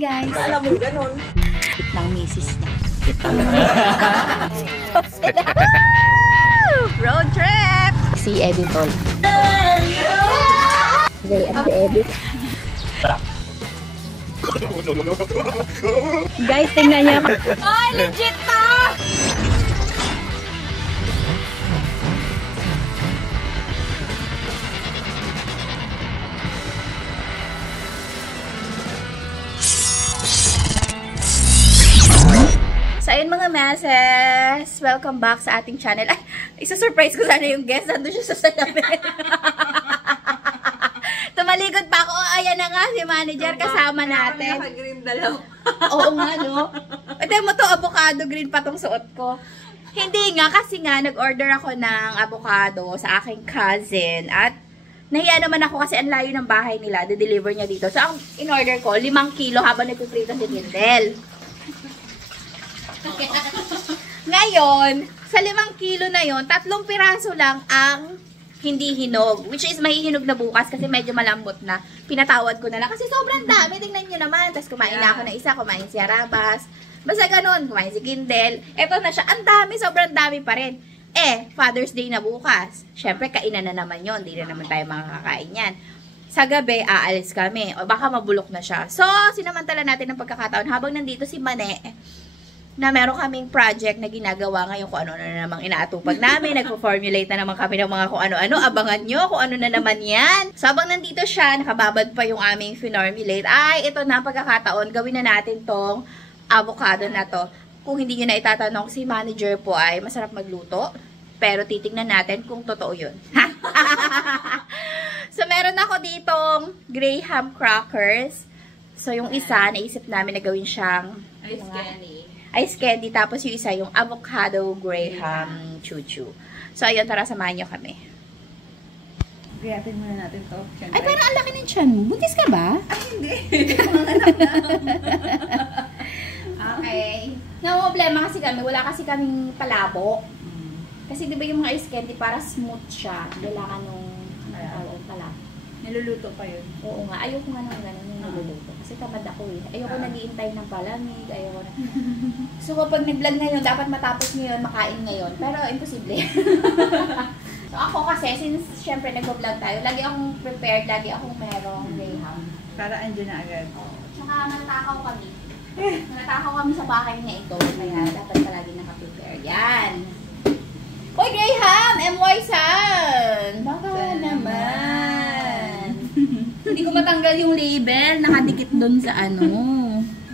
Guys, Alam mo, ganun. ng misis niya. Road trip! Si Editol. Okay, ang Edit. Guys, tingnan niya. Oh, legit to! So, ayun mga meses, welcome back sa ating channel. Ay, isa-surprise ko sana yung guest. Nandun siya sa salamin. Tumalikod pa ako. Oh, ayan na nga si manager kasama natin. Naka-green dalaw. Oo nga, no? Ito mo to, avocado green pa tong suot ko. Hindi nga, kasi nga, nag-order ako ng avocado sa aking cousin. At nahiya naman ako kasi ang layo ng bahay nila. De-deliver niya dito. So, ang in-order ko, 5 kilo habang nagpiprito si Tindel. Ngayon, sa 5 kilo na yon, 3 piraso lang ang hindi hinog. Which is, mahihinog na bukas kasi medyo malambot na. Pinatawad ko na lang kasi sobrang dami. Tingnan nyo naman. Tapos kumain na ako na isa. Kumain si Arabas. Basta ganun. Kumain si Kindel. Eto na siya. Ang dami. Sobrang dami pa rin. Father's Day na bukas. Syempre, kainan na naman yon. Hindi na naman tayo makakakain yan. Sa gabi, aalis kami. O baka mabulok na siya. So, sinamantala natin ng pagkakataon. Habang nandito si Mane, na meron kaming project na ginagawa ngayon kung ano na namang inaatupag namin. Nagpo-formulate na naman kami ng mga kung ano-ano. Abangan nyo kung ano na naman yan. So, habang nandito siya, nakababad pa yung aming finormulate. Ay, ito na pagkakataon. Gawin na natin tong avocado na to. Kung hindi nyo na itatanong, si manager po ay masarap magluto. Pero titignan natin kung totoo yun. So, meron ako ditong Graham crackers. So, yung isa, naisip namin na gawin siyang ice candy. Tapos yung isa, yung avocado graham chuchu. So, ayun, tara, samahan nyo kami. Gayatin muna natin to. Ay, parang ang laki ng tiyan mo. Buntis ka ba? Ay, hindi. Okay. No problema kasi kami. Wala kasi kaming palabo. Kasi di ba yung mga ice candy, para smooth siya. Kailangan nung palabo. Niluluto pa yun. Oo nga. Ayoko nga nang gano'n yung niluluto. Kasi tamad ako eh. Ayoko nag-iintay ng palamig. Ayoko na. So kapag nag-vlog ngayon, dapat matapos ngayon, makain ngayon. Pero imposible. So ako kasi, since syempre nag-vlog tayo, lagi akong prepared, lagi akong merong graham. Para andyan na agad. Tsaka natakaw kami. Natakaw kami sa bahay na ito. Kaya dapat palagi nakaprepare. Yan. Hoy, Graham! MY San! Baka naman. Hindi ko matanggal yung label. Nakadikit dun sa ano.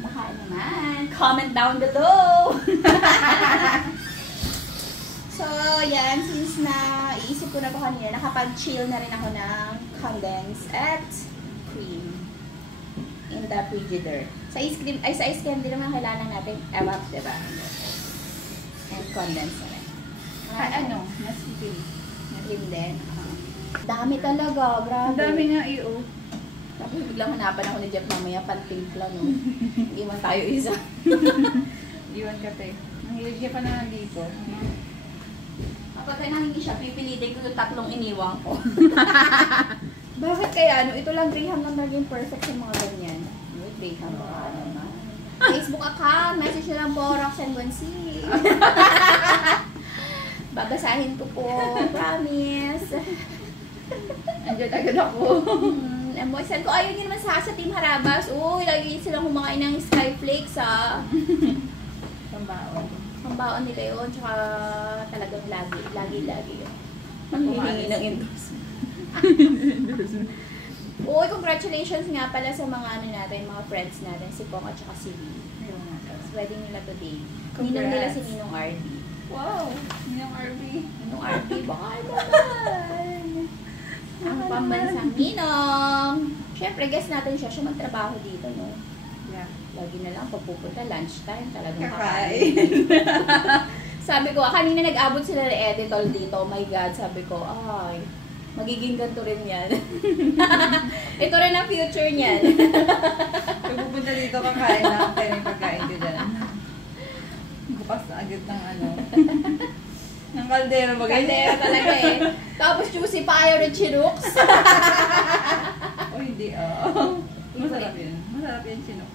Baka naman. Comment down below. So, yan. Since iisip ko na po kanina, nakapag-chill na rin ako ng condensed at cream in the frigidaire. Sa ice cream, ay sa ice candy naman kailangan natin ewax, diba? And condensed na rin. Ano? Mas cream. Cream din. Dami talaga, grabe. Ang dami nga iyo. Tapos biglang hanapan ako ni Jeff mamaya, pantimpla, no? Iwan tayo isa. Iwan ka, te. Nahilig ka pa na dito. Kapag nahingi siya, pipilitin ko yung 3 iniwang ko. Bakit kaya? No? Ito lang, Graham lang naging perfect sa mga ganyan. No, Graham baka naman. Facebook account, message na lang po, Roxanne Bonsi. Babasahin ko po, promise. Andiyan agad ako. Emoisan ko, ayun yun naman sa Team Harabas. Uy, lagi silang kumakain ng Skyflakes, ah. Pambaon. Pambaon nila yun, tsaka talagang lagi yun. Manghihingi ng endorsement. Uy, congratulations nga pala sa mga ano natin, mga friends natin, si Pong at tsaka si Lee. Wedding nila today. Ninong nila si Ninong RD. Wow! Ninong RB. Ninong RD, baka naman. Ang pambansang Ninong. Siyempre, guest natin siya. Siya magtrabaho dito, no? Yeah. Lagi na lang pagpupunta, lunchtime, talagang kakain. Sabi ko, kanina nag-abot sila ng editor dito. Oh my God, sabi ko, ay, magiging ganito rin yan. Ito rin ang future niyan. Pag pupunta dito, kakain lang tayo yung pagkain ko dyan. Bukas na agad ng ano. Ng kaldero ba ganyan? Kaldero talaga eh. Tapos juicy pa ayaw ng chinooks. O hindi, oh. Masarap yun. Masarap yun, Chinook.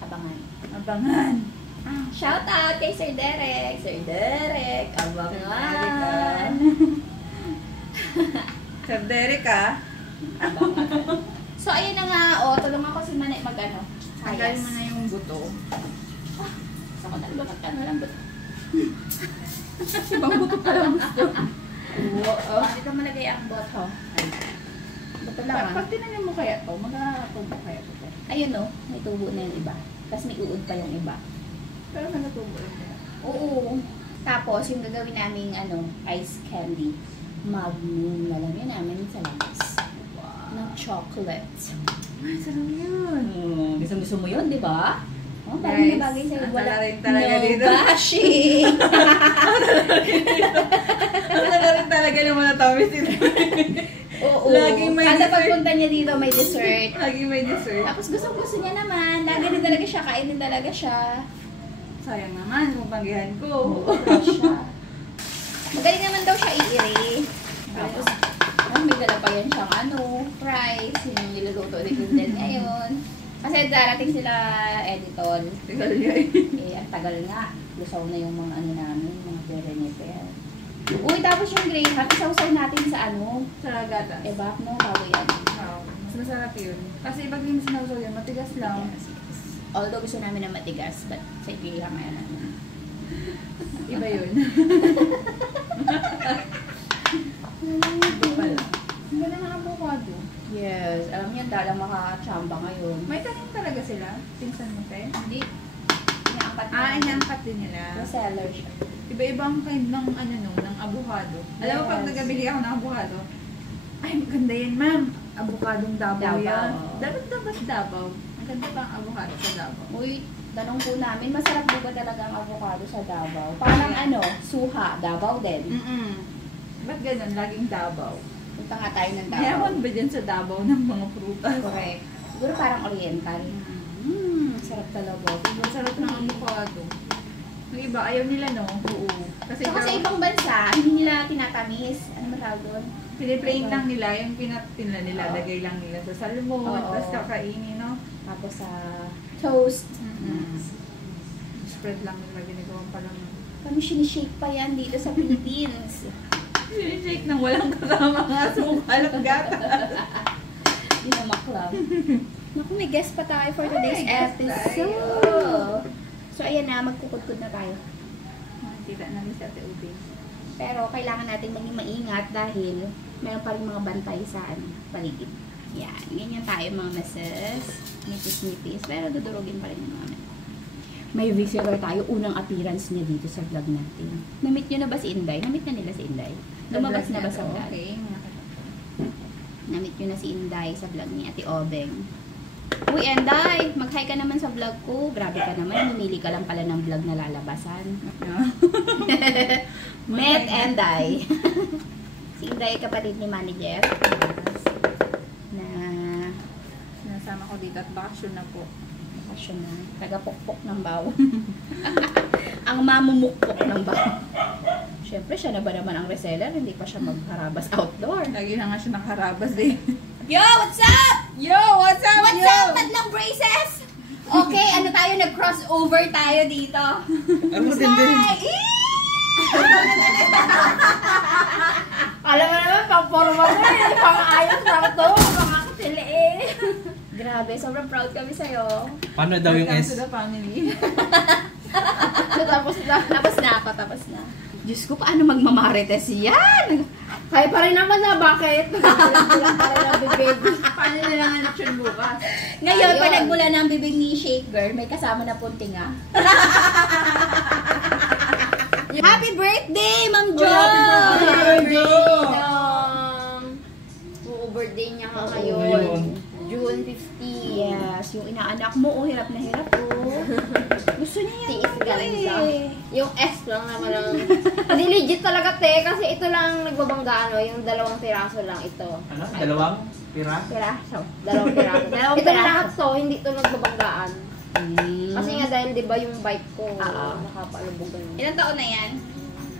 Abangan. Abangan. Shout out kay Sir Derek. Sir Derek, abangan. Sir Derek ah. Abangan. So, ayun na nga, tulungan ko si Manay mag-ano. Tanggalin mo na yung buto. Gusto ko talaga magkano lang buto. Ibang buto pa lang gusto. Dito mo lagay ang buto. Buto lang Pag tinanong mo kaya to, magkakatubo kaya to. Ayun may tubo na yung iba. Tapos may uod pa yung iba. Pero nagatubo rin kaya. Oo. Tapos, yung gagawin naming ice candy, mag-moon na lang yun namin sa labas. Ng chocolate. Ay, sarap yun. Gusto mo yun, di ba? Guys, Bagay na bagay sa'yo. ang Wala rin talaga dito. bashing! Ano rin talaga ng mga tamis dito. Oo. Laging may Kada dessert. pagpunta niya dito, may dessert. Laging may dessert. Tapos gusto niya naman. Lagi din talaga siya. Kainin talaga siya. Sayang naman, kung panggihan ko. Siya. Magaling naman daw siya iiri. Tapos, may dala pa yan siyang fries. Yun yung niluluto ni Kindle ngayon. Kasi darating sila editor. Tagal niya Ang tagal nga. Lusaw na yung mga namin, mga pere-neper. Uy, tapos yung graham, isaw-saw natin sa Sa gatas. ebak, no? Bago yan. Wow. Mas masarap yun. Kasi pag yung sinawsaw yan, matigas lang. Yes. Although gusto namin na matigas, but sa graham ngayon natin. Iba yun. Ang ganda ng avocado. Yes, alam niyo, dalang makachamba ngayon. May tanim talaga sila? Pinsan mo, te? Hindi. Inaangkat Inaangkat din nila. Reseller siya. Iba-ibang kind ng ng avocado. Alam mo, pag Yes. nagabili ako ng avocado, ay, maganda yan, ma'am. Avocadong Davao Davao. yan. Dapat Davao. Ang ganda pa ang avocado sa Davao. Uy, tanong po namin, masarap po ba talaga ang avocado sa Davao? Parang suha, Davao din. Ba't ganun? Laging Davao. Punta nga tayo ng Davao. Mayaman ba dyan sa Davao ng mga prutas? Correct. Siguro parang oriental. Sarap talaga. Masarap ng avocado. Yung iba, ayaw nila, no? Oo. Kasi So, sa ibang bansa, hindi nila tinatamis. Ano ba tawag doon? piniplain lang nila, yung pinatin na nila, Oo. lagay lang nila sa salmon, Oo. tapos kakainin, no? Tapos sa toast. Spread lang nila, ginagawa pa lang. Kami sinishake pa yan dito sa Philippines. Sinishake nang walang kasama nga asukal at gata. Hindi na maklam. Naku, may guest pa tayo for today's Ay, guest episode. So, ayan na, magkukudkud na tayo. Makikita namin sa Ate Ute. Pero, kailangan natin maging maingat dahil meron pa rin mga bantay sa paligid. Yan, ganyan tayo mga meses. Nipis-nipis. Pero, dudurugin pa rin yung mga may visitor tayo. Unang appearance niya dito sa vlog natin. Na-meet nyo na ba si Inday? Na-meet na nila si Inday? Lumabas na ba sa vlog? Okay. Na-meet nyo na si Inday sa vlog ni Ate Obeng. Uy, Inday! Mag-hi ka naman sa vlog ko. Grabe ka naman. Humili ka lang pala ng vlog na lalabasan. Met Inday. Si Inday, kapatid ni manager. Na Sinasama ko dito at bakasyon na po. bakasyon na. Taga-pokpok ng baw. Ang mamumukpok ng baw. Siyempre, siya na ba naman ang reseller? Hindi pa siya magharabas outdoor. Lagi na nga siya nakaharabas eh. Yo, what's up? Yo! What's up, What's up, tatlong braces? Okay, ano tayo? Nag-crossover tayo dito. Ano din din? Alam mo naman, pang-forma mo eh. Pang-ayos lang to. Pang-akasili eh. Grabe, sobrang proud kami sa'yo. Paano daw yung Welcome S? to the family. Tapos na. Diyos ko, paano magmamarites yan? Kaya pa rin naman na, bakit? Nagbulang pa rin ang bibig. Paano na lang ang lechon bukas? Ngayon, Ayun. pag nagbula na ang bibig ni Shake Girl, may kasama na puntinga. Happy birthday, Ma'am Jo! Happy birthday! Birthday niya nga ngayon. ngayon. June 15. Yes, yung inaanak mo, hirap na hirap Gusto niya yan. Tiis ganda. Eh. Yung S lang naman ang... Hindi legit talaga te, kasi ito lang nagbabangga yung 2 piraso lang ito. Ano? Dalawang pira? Piraso. 2 piraso. Dalawang Ito piraso. lahat to, hindi to nagbabanggaan. Kasi nga dahil di ba yung bike ko, Oo. nakapalubog ganun. Ilang taon na yan?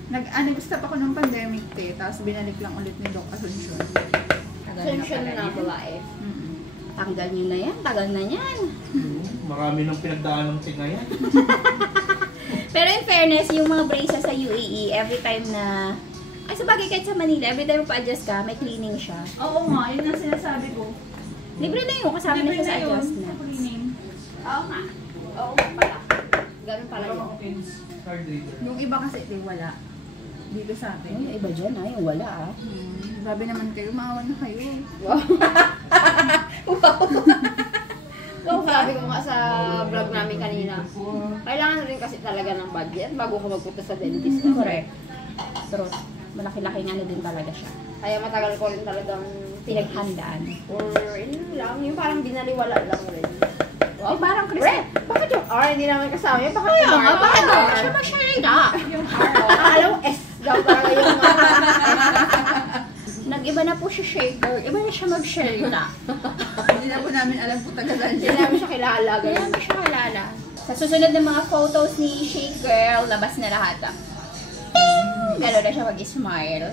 Nag-stop ako ng pandemic tapos binalik lang ulit ni Doc Asuncion. Sensyon na babae. Mm-mm. Tanggal niyo na yan. Tagal na yan. Marami nang pinagdaan ng tinga yan. Pero in fairness, yung mga braces sa UAE, every time na... Ay, sabagay kahit sa Manila, every time pa-adjust ka, may cleaning siya. Oo nga, yun ang sinasabi ko. Libre na yun, kasama na siya sa Sa adjustment. cleaning. Oo nga. Oo nga pala. Ganun pala yun. Card reader. Yung iba kasi, di wala. Dito sa atin. Ay, iba dyan ay, wala ah. Grabe naman kayo, maawa na kayo. So, sabi ko nga sa vlog namin kanina, kailangan rin kasi talaga ng budget bago ka magpunta sa dentist. Correct. True. Malaki-laki nga na din talaga siya. Kaya matagal ko rin talagang Pinaghandaan. or yun lang, yung parang binaliwala lang rin. Ay, parang Pre, Chris. bakit yung R hindi naman kasama yun? Bakit Kaya yung nga, R? bakit R? ba siya mag-share na? Yung R. Alam mo, S daw talaga yung Nag-iba na po siya shaker. Iba na siya mag-share na. Hindi na po namin alam kung tagalan Hindi siya. namin siya kilala. Kaya Ganyan. mo siya kalala. Sa susunod ng mga photos ni Shake Girl, labas na lahat ah. Gano'n na siya mag-smile.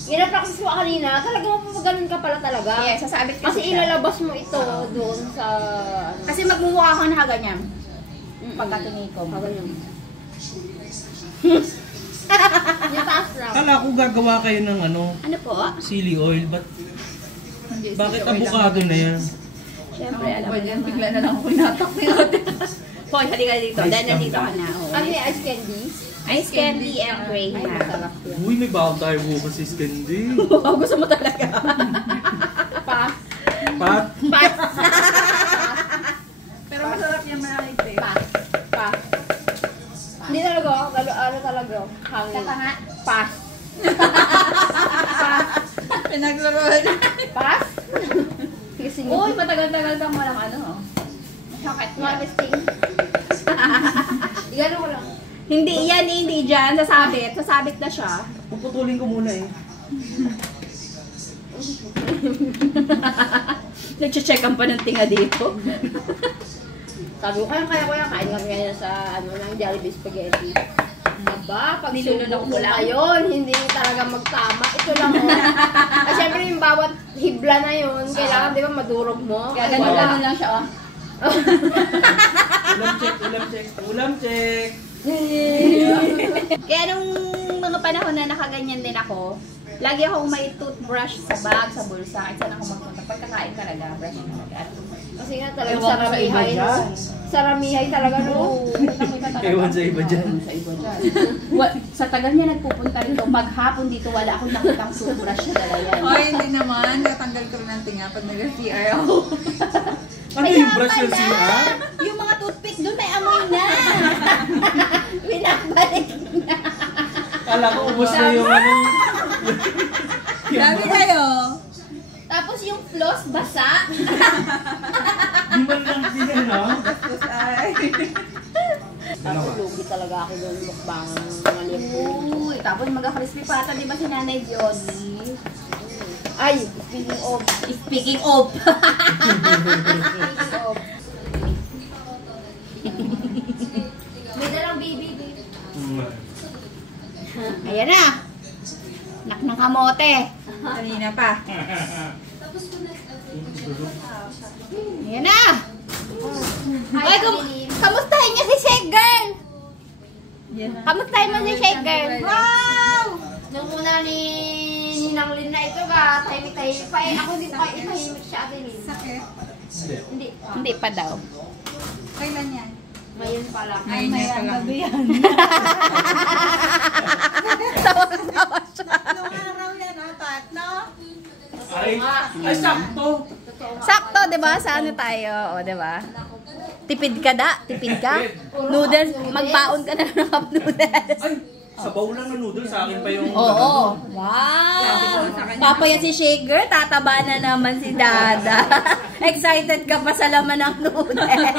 Ina-practice mo kanina, talagang ganun ka pala talaga. Yes, sasabit Kasi kasi siya. ilalabas mo ito doon sa... Ano, Kasi magmumukha ko na nakaganyan. Pagkatunikom. ganyan. Yung taas lang. Kala ko gagawa kayo ng Ano po? chili oil, but Hindi, bakit okay lang. avocado na yan? Siyempre, alam Ako mo ba dyan, naman. bigla na lang ako natak ni ate. Hoy, halika dito. Ice Dahil nandito cream. ka na. Oh. Ano yung ice candy? Ice candy and Ay, graham. masarap yan. Uy, may bawang tayo bukas is candy. Wow, gusto mo talaga. Pass. Pat, Pass. Pero masarap yung malalite. Pass. Pass. Hindi talaga, ano talaga, hangin. Kata nga. Pass. Pinaglaruan. Pass? Kasi Uy, matagal-tagal kang walang ano. Masakit mga yan. testing. Igano ko lang. Hindi yan, hindi dyan. Sasabit. Sasabit na siya. puputulin ko muna eh. Nag-checkan pa ng tinga dito. Sabi ko, kaya ko yan. Kain kami ngayon sa ng Jollibee Spaghetti. Aba, pag Nilulunok subok mo mo lang. ngayon, hindi talaga magtama. Ito lang oh. At syempre yung bawat hibla na yun, kailangan di ba madurog mo? Ay, wala. Gano'n lang siya, oh. Ulam check, ulam check, ulam check. Kaya nung mga panahon na nakaganyan din ako, lagi akong may toothbrush sa bag, sa bulsa. At saan ako magpunta. Pagkakain talaga, brush na agad. Kasi nga talagang Ewan ko sa iba saramihay. dyan. Saramihay talaga no. Ewan sa iba dyan. Sa iba dyan. Sa tagal niya nagpupunta rito, maghapon dito wala akong nakitang toothbrush na dala yan. Ay, hindi naman. Natanggal ko rin ng tinga pag nag-CR ako. Ano yung brush yung CR? Yung mga toothpick doon may amoy na. Binabalik na. Kala ko ubos na yung ano. Grabe kayo. Tapos yung floss basa. Di man lang din ano. Tapos ay. Tapos lugi talaga ako doon mukbang mga lipo. Uy, tapos magka-crispy pata, di ba si Nanay Jody? Ay, speaking of. Speaking of. Speaking of. May dalang baby, baby. Ayan na. Nak ng kamote. Kanina pa. Ayan na. Ay, Ay, kamustahin niyo si Shake Girl. Yan. Kamustahin mo si Shake Girl. Wow! Nung una ni Ninang Lin na ito ba, tahimik-tahimik pa eh. Ako din pa, tahimik siya Ate Lin. Sakit. Hindi pa. Hindi pa daw. Kailan yan? Ngayon pa lang. Ay, ngayon pa lang. Tawa-tawa siya. Nung araw yan, apat, no? Ay, sakto. Totoo nga. Sakto, di ba? Sa ano tayo? O, di ba? Tipid ka da. Tipid ka. Noodles. Magbaon ka na ng cup noodles. Ay, sabaw lang na noodle sa akin pa yung... Oo. Wow. Papaya si Shaker, tataba na naman si Dada. Excited ka pa sa laman ng noodles.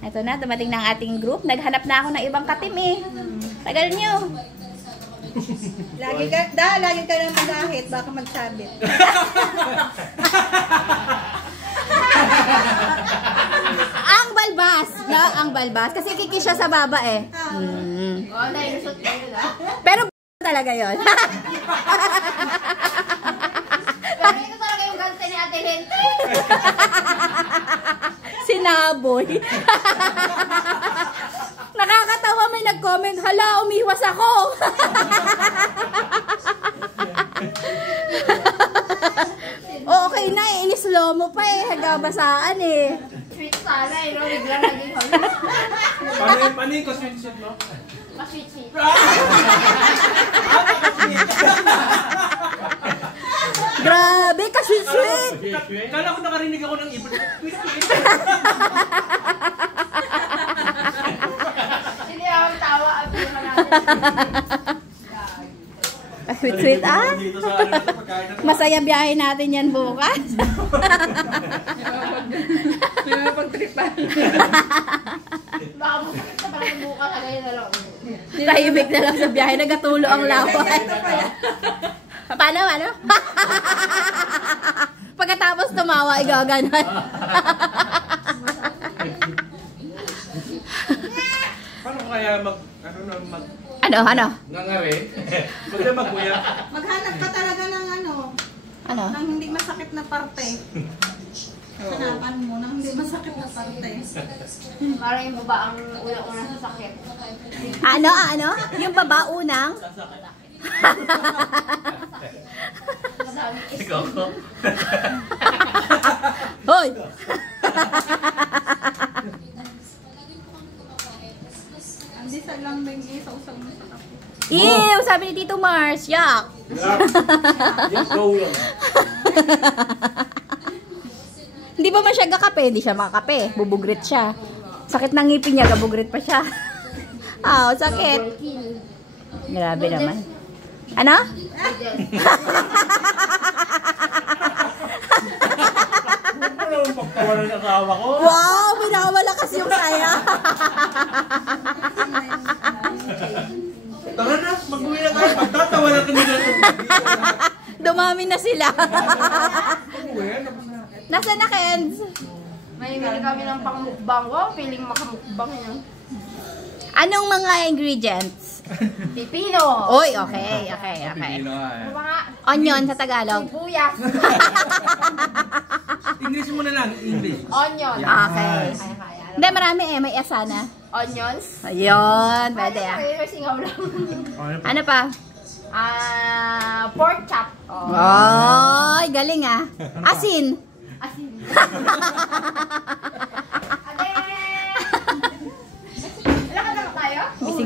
Ito na, dumating na ang ating group. Naghanap na ako ng ibang katim eh. Tagal nyo. Lagi ka nang magahit, baka magsabit. Ang balbas. No? Ang balbas. Kasi kiki siya sa baba eh. Oh, nainusot na yun ah. Pero talaga yon. Pero ito talaga yung gante ni Ate Lin. binaboy. Nakakatawa, may nag-comment, hala, umiwas ako. Okay na eh, inislow mo pa eh, hagabasaan eh. Sweet sana eh, no? Biglang naging kami. Paano yung kaswit-swit mo? Masweet-sweet. Grabe, ka-sweet-sweet. Kala ko nakarinig ako ng ibon. Hindi ako tawa, abin ka natin. Sweet-sweet ah. Dito sa ano na to, pagkain na to. Masaya biyahe natin yan bukas. May mga pagtripan. Baka masakit na pala yung buka, kagaya na lang. Tahimik na lang sa biyahe, nagatulo ang laway. Paano? Pagkatapos tumawa, ikaw ganon. Paano kaya Ano? ngangari? Huwag na magbuya. Maghanap ka talaga ng Ano? ng hindi masakit na parte. Hanapan mo ng hindi masakit na parte. Parang yung baba ang unang-unang sasakit. Ano? Yung baba unang? Madami is. Ikaw ko. Hoy! Hindi sa lang ba yung isa-usang mo sa kape. Ew! Sabi ni Tito Mars, yak! Yung go lang. Hindi pa man siya gakape, hindi siya makakape. Bubugrit siya. Sakit ng ngipin niya, gabugrit pa siya. Sakit. Double kill. Grabe naman. Ano? Ano yung pagtawanan ng asawa ko? Wow! Pinakawalakas yung saya. Tara na, magbuya na tayo. Pagtatawanan ka nila. Dumami na sila. Magbuya, tapos na. Nasaan na, Kenz? May bili kami ng pangmukbang. Wow, feeling makamukbang yun. Anong mga ingredients? Pipino. Uy, okay. Ano ba nga? Onion sa Tagalog. Sibuyas. English mo na lang, English. Onion. Okay. Kaya. Hindi, marami eh. May asana. Onions. Ayun, pwede ah. May singaw lang. Ano pa? Pork chop. Oh. Ay, galing ah. Asin. Asin. Ate! Lakad na tayo?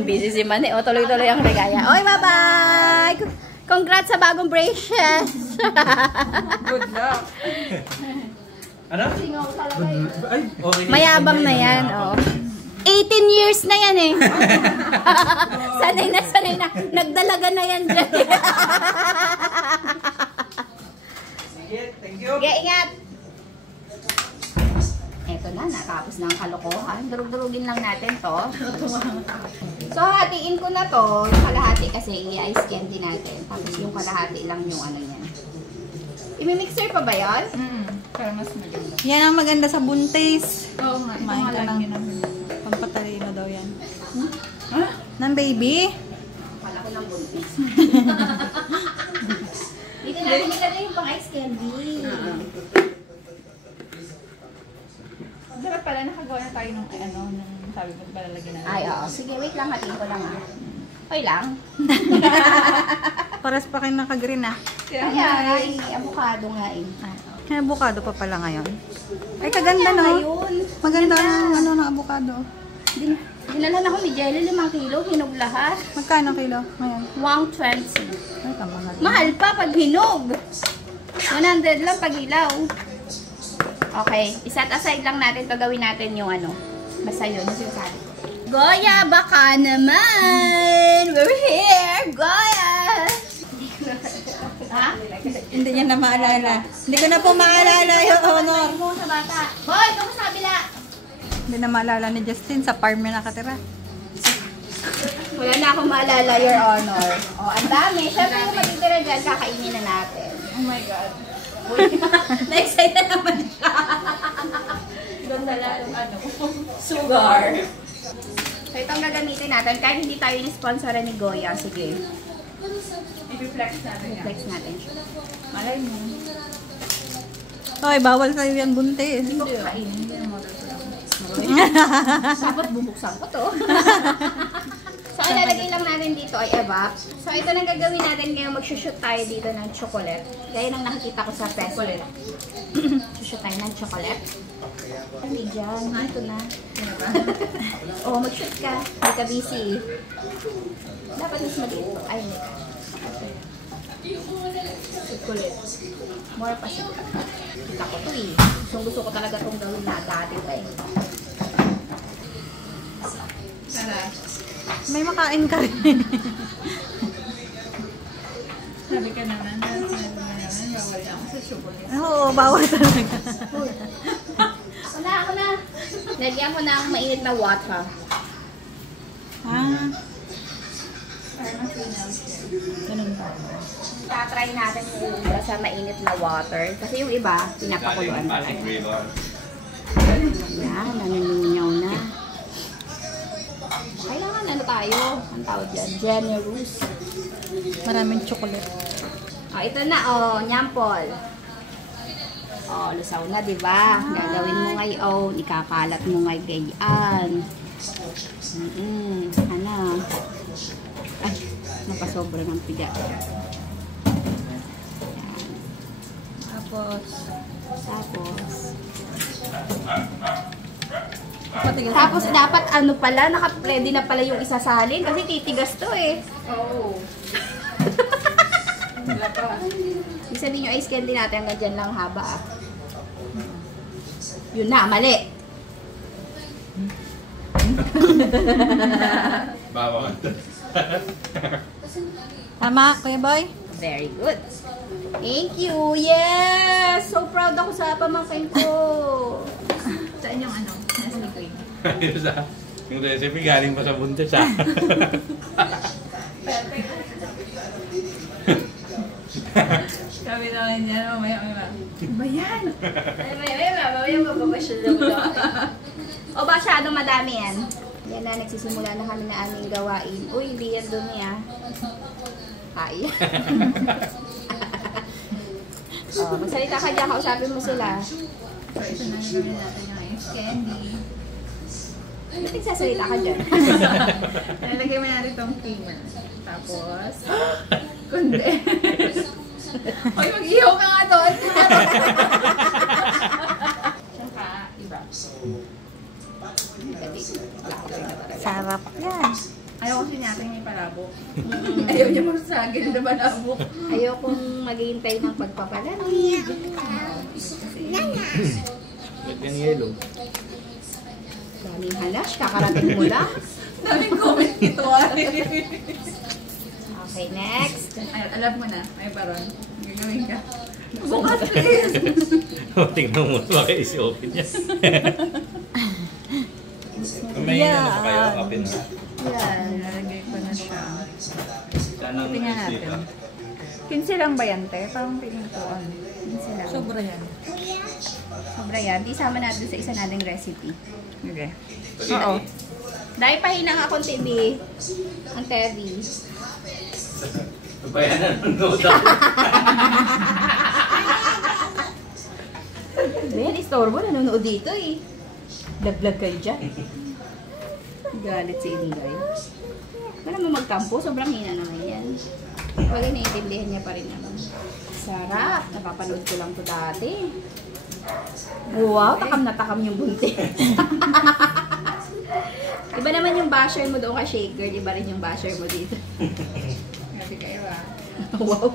Busy si Mane. O, tuloy-tuloy ang regaya. Oy, bye-bye! Congrats sa bagong braces. Good luck. Ano? Singaw talaga yun. Ay, okay. Mayabang na yan. Oh. 18 years na yan eh. sanay na. Nagdalaga na yan dyan. Sige, thank you. Sige, ingat. Eto na, natapos na ang kalokohan. Durug-durugin lang natin to. So, hatiin ko na to. Yung kalahati kasi i-ice candy natin. Tapos yung kalahati lang yung ano niyan. I-mixer pa ba yun? Para mas maganda. Yan ang maganda sa buntis. Oo nga. Kumain ka ng pampatalino daw yan. Ng baby? Kala ko ng buntis. Dito natin ilagay yung pang ice candy. Dapat pala nakagawa na tayo ng ng sabi mo palalagyan natin. Ay, oo. Sige, wait lang. Hatiin ko lang ah. Okay lang. Paras pa kayo naka-green ah. Ay, avocado nga eh. Kaya avocado pa pala ngayon. Ay, kaganda no? Ngayon. Maganda ang ng avocado. Dinalan ako ni Jelly 5 kilo. Hinog lahat. Magkano kilo ngayon? 120. Ay, kamahal. Mahal pa pag hinog. 100 lang pag ilaw. Okay. Iset aside lang natin to. Gawin natin yung ano. Basta yun. Yung sinasabi ko. Goya, baka naman! We're here! Goya! Ha? Hindi niya na maalala. Hindi ko na po maalala yung honor. Mo sa bata. Boy, ito mo sa kabila. Hindi na maalala ni Justin. Sa farm niya nakatira. Wala na akong maalala, Your Honor. Oh, ang dami. Siyempre yung matitira dyan, kakainin na natin. Oh my God. Na-excite na naman siya. Doon na lang Sugar. So, itong gagamitin natin. Kahit hindi tayo in-sponsoran ni Goya. Sige. I-flex natin yan. Flex natin siya. Malay mo. Hoy, bawal sa'yo yan buntis. Hindi ko kainin. Hindi na mother ko lang. Dapat bubuksan ko to. So, ang lalagay lang natin dito ay evap. So, ito na gagawin natin ngayon. Mag-shoot tayo dito ng chocolate. Gaya ng nakikita ko sa chocolate. Shoot tayo ng chocolate. Hindi dyan. Ito na. Oh, mag-shoot ka. Hindi ka busy. Dapat mas maliit. Ay, hindi. Chocolate. More pa siya. Kita ko to eh. Gusto ko talaga itong gawin na dati pa eh. May makain ka rin. Sabi ka naman, bawal na ako sa chocolate. Oo, bawal talaga. Ako na. Lagyan ko ng mainit na water. Ah, Para mas linaw siya. ganun ba? Tatry natin yung iba sa mainit na water. Kasi yung iba, pinapakuluan talaga. Yan, nanunyaw na. Kailangan ano tayo? Ang tawag dyan, generous. Maraming chocolate. Ito na, nyampol. Lusaw na, di ba? Gagawin mo ngayon, ikakalat mo ngayon ganyan. Ano? Ay, napasobra ng piga. Tapos, Tapos dapat ano pala, naka-ready na pala yung isasalin kasi titigas to eh. Oo. Wala pa. Ibig sabihin yung ice candy natin hanggang dyan lang haba ah. Yun na, mali. Bawal. tama, Kuya Boy? Very good. Thank you. Yes! So proud ako sa pamangkin ko. Saan yung ano? Nasa liquid. Yung recipe galing pa sa buntis ah. Perfect. Sabi naman niya, mamaya. Ba yan? Mamaya mababasyon lang ito. O masyado madami yan. Yan na, nagsisimula na kami na aming gawain. Uy, hindi yan dumi ah. Ay. Magsalita ka dyan, kausapin mo sila. So, ito na gawin natin yung ice candy. Ba't nagsasalita ka dyan? Nalagay mo natin itong creamer. Tapos, condense. Hoy, mag-ihaw ka nga doon. Tsaka, iba. Sarap yan. Ayaw kasi natin yung palabok. Ayaw niya magsagin na palabok. Ayaw kong maghihintay ng pagpapalamig. Ba't yung yelo? Daming halash, kakarating mo lang. Daming comment ito. Okay, next. Ay, alam mo na, may baron. Gagawin ka. Bukas, please! Tingnan mo, baka isi-open niya. May ano pa kayo, open na. Yan, nalagay ko na siya. Saan ang Tingnan natin. isip, ah? 15 lang ba yan, te? Parang tingin ko, ano? 15 lang. Sobra yan. Sobra yan. Di sama natin sa isa nating recipe. Okay. Oo. Dahil pahinang akong TV. Ang TV. Bayan na nanonood ako. Ben, istorbo. Nanonood dito eh. Vlog kayo dyan. Galit si Inday. Wala mo magtampo. Sobrang hina naman yan. Wala naiintindihan niya pa rin naman. Sarap. Napapanood ko lang to dati. Wow, takam na takam yung buntis. Iba naman yung basher mo doon kay Shaker. Iba rin yung basher mo dito. Kasi kayo ah. Wow.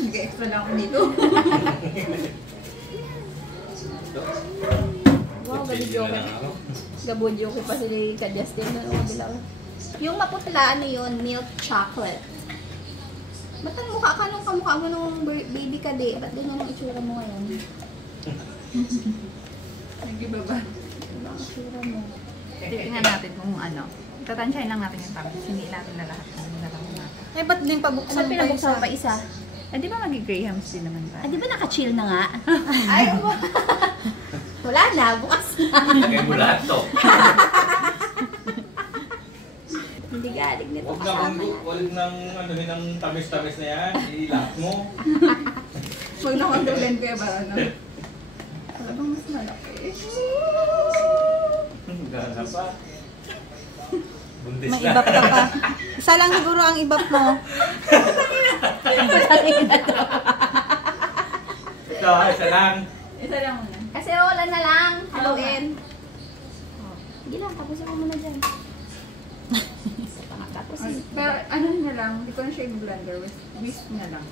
Nag-extra lang ako dito. Wow, gabi-joke. Gabon-joke pa sila ka Justin. Yung maputla, ano yun? Milk chocolate. Ba't ang mukha ka nung kamukha mo nung baby ka di? Ba't ganyan ang itsura mo ngayon? Nag-iba ba? Diba ang itsura mo? Tingnan natin kung ano. Tatansyahin lang natin yung tamis. Hindi natin na lahat ng nalaman natin. Eh, ba't din Ano pabuksan pa pinabuksan isa? pa isa? Eh, di ba mag-grahams din naman ba? Ah, di ba naka-chill na nga? Ay, wala na. Bukas na. Lagay mo lahat to. Hindi galing nito Huwag na kasama. huwag nang ano ng tamis-tamis na yan. Ilak mo. Huwag na kontulan ko ba? Ano? Talagang mas malaki. pa. Buntis May na. ibap ka pa. Isa lang siguro ang ibap mo. Ito, isa lang. Isa lang muna. Kasi rolan na lang. Haluin. Hindi lang, tapusin mo muna dyan. Tapusin. Pero ano na lang, hindi ko na siya i-blender. Whisk na lang.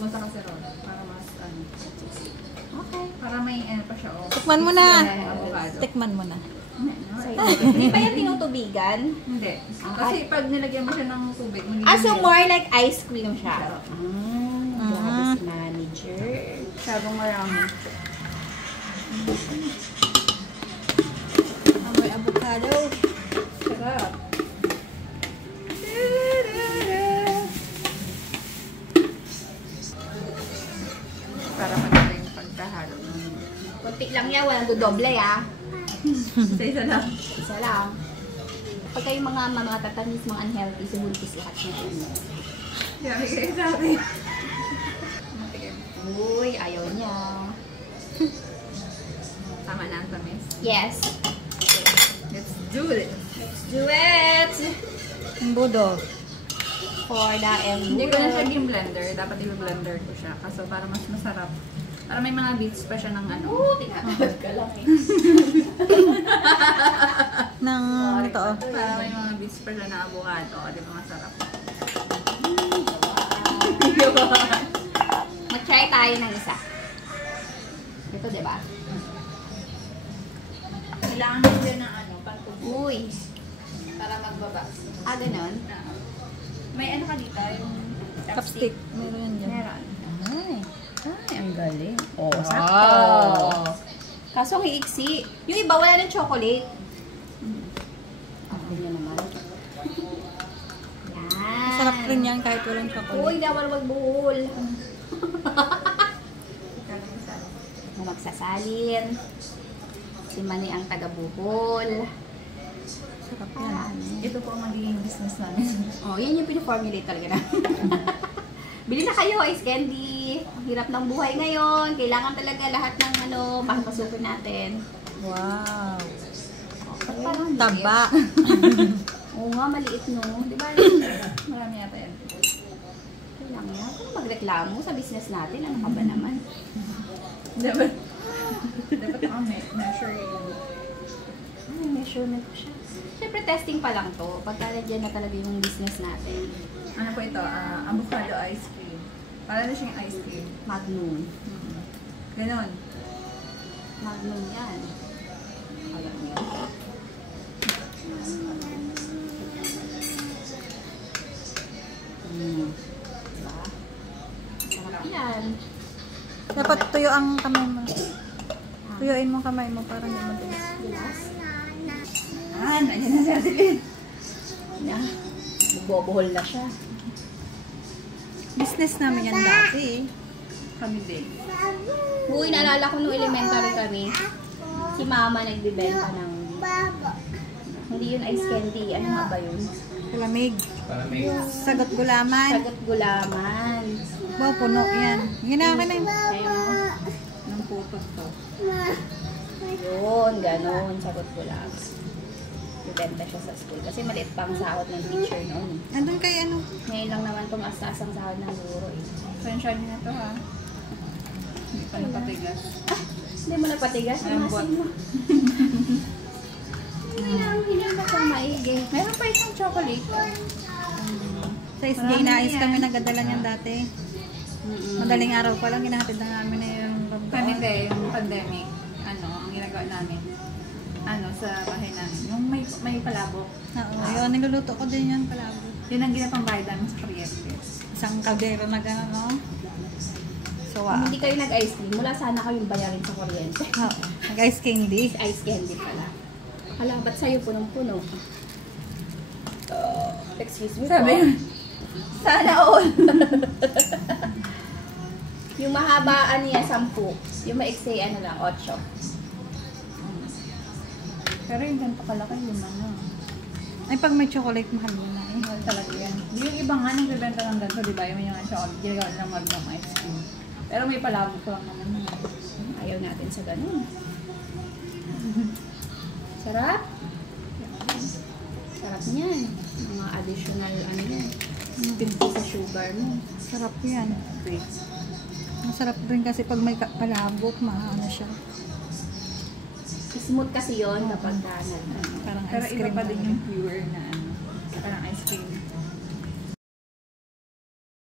Punta ka sa roll. Para mas ano. Okay. Para may ano pa siya. Oh. Tikman mo na. Avocado. Tikman mo na. Hindi pa yan tinutubigan? Hindi. Kasi pag nilagyan mo siya ng tubig, So more like ice cream siya. Grabe Ah. si manager. Sabong marami. Amoy avocado. Sarap. Para maganda yung pagkahalo. Kunti lang yan, walang dodoble ah. Isa lang. Isa lang. Pag kayo mga tatamis, mga unhealthy, sumulpis lahat ng inyo. Sabi kayo sabi. Uy, ayaw niya. Tama na ang tamis. Yes. Let's do it. Let's do it! Embudo. For the Hindi ko na siya embudo. blender. Dapat i-blender ko siya. Kaso para mas masarap. Para may mga bits pa siya ng ano. Tinatawag ka lang eh. Ng ito oh. Para may mga bits pa siya na avocado. Di ba masarap? Mag-try tayo ng isa. Ito, di ba? Kailangan mo din ng ano, pantubog. Uy. Para magbaba. Ganon. May ano ka dito? Yung Chopstick. Meron yan dyan. Meron. Ay, ang galing. Oh, sakto. Kaso ang iiksi. Yung iba, wala ng chocolate. Ako niya naman. Yan. Masarap rin yan kahit walang chocolate. Uy, dapat magbuhol. Magsasalin. Si Manny ang taga-buhol. Sarap yan. Ito po ang magiging business namin. Oh, yan yung pinaformulate talaga na. Bili na kayo, ice candy. Ang hirap ng buhay ngayon. Kailangan talaga lahat ng pakipasukin natin. Wow. Ba't parang liit? Taba. Oo nga, maliit no. Di ba? Marami yata yan. Kailangan yan. Kung magreklamo sa business natin, ano ka ba naman? Dapat measure yun. Ay, measurement ko siya. Siyempre, testing pa lang to. Pagka nandiyan na talaga yung business natin. Ano po ito? Avocado ice cream. Para na siyang ice cream. Magnum. Ganon. Magnum yan. Alam mo yan. Diba? Sarap yan. Dapat tuyo ang kamay mo. Tuyuin mo ang kamay mo para hindi matigas. Gilas? Nandiyan na si Ate Lynn. Yan. Magbobohol na siya. Business namin yan dati eh. Kami din. Uy, naalala ko nung elementary kami. Si mama nagbibenta ng... Hindi yun ice candy. Ano nga ba yun? Kalamig. Palamig. Sagot gulaman. Sagot gulaman. Wow, puno yan. Ginaka na yun. Ayun. Nang pupot to. Yun, ganon. Sagot gulaman. Ibenta siya sa school. Kasi maliit pa ang sahod ng teacher noon. Andun kay ano? Ngayon lang naman tumaas-taas ang sahod ng guro eh. Sensya niyo na to ha. Hindi pa napatigas. Hindi mo nagpatigas. Lambot. Masin mo. Hindi ba siya maigi? Meron pa isang chocolate. Sa SJ Nais kami nagadala niyan dati. Madaling araw pa lang ginahatid na namin na yung Kami din, yung pandemic, ang ginagawa namin, sa bahay namin. Yung may palabok. Oo, yun. Niluluto ko din yan palabo. Yun ang ginapambayad namin sa kuryente. Isang kaldero na gano'n, no? So, Kung hindi kayo nag-ice cream, wala sana kayong bayarin sa kuryente. Oo. Nag-ice candy. Ice candy pala. Hala, ba't sa'yo punong-puno? Excuse me Sabi, po. Sana all. Yung mahabaan niya, 10. Yung maiksi, lang, 8. pero yung ganito kalaki, yun na. Ay, pag may chocolate, mahal mo na eh. Mahal talaga yan. Yung iba nga nagbebenta ng ganito, di ba? Yung mga chocolate, ginagawa ng Magnum ice cream. Pero may palabok ko lang naman. Ayaw natin sa ganun. Sarap? Sarap niyan. Mga additional ano yan. Pinto sa sugar mo. Sarap yan. Masarap rin kasi pag may palabok, ano siya. Smooth kasi yon kapag kanan. Parang Pero ice iba cream. pa din talaga. yung pure na ano. Parang ice cream.